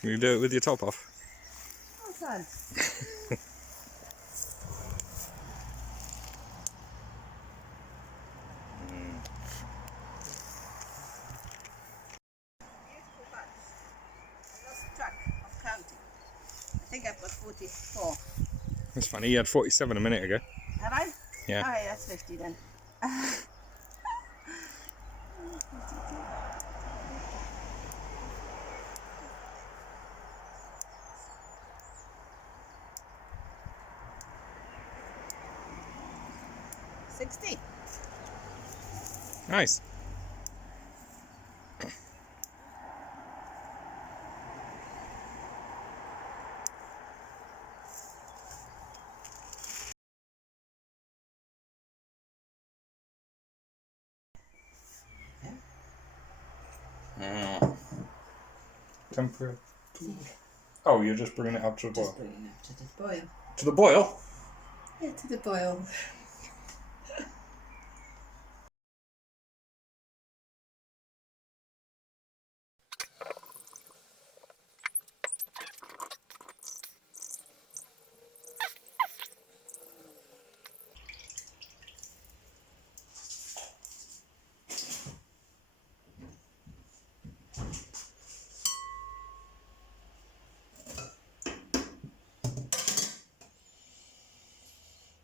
You do it with your top off. Oh, son. Beautiful buds. I lost track of counting. I think I've got 44. That's funny. You had 47 a minute ago. Have I? Yeah. Oh, yeah, that's 50 then. $60. Nice. Temporary. Oh, you're just bringing it up to the boil. Just bringing it to the boil. To the boil? Yeah, to the boil.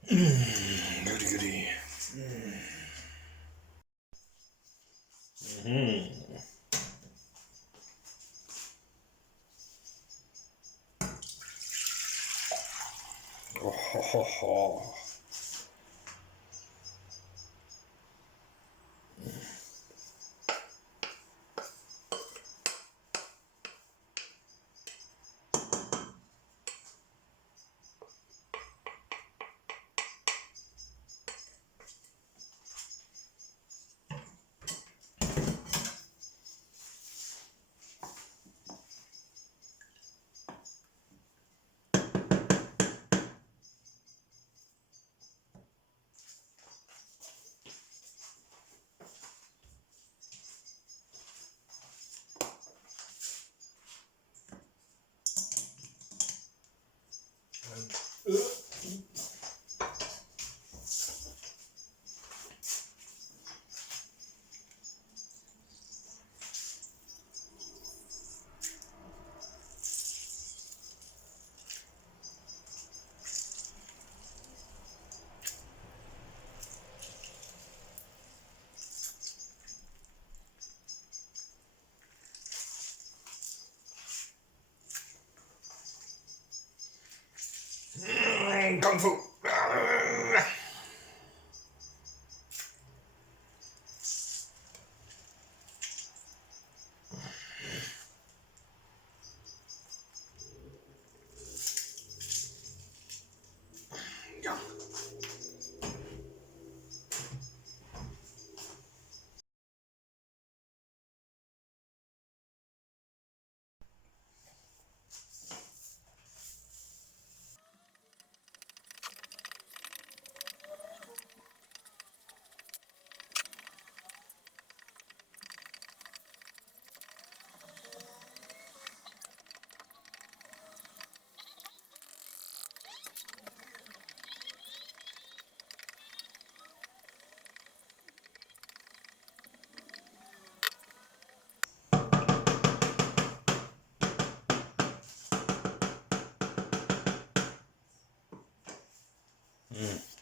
Goody goody. Oh, ho, ho, ho. Kung Fu. Yum. Mm.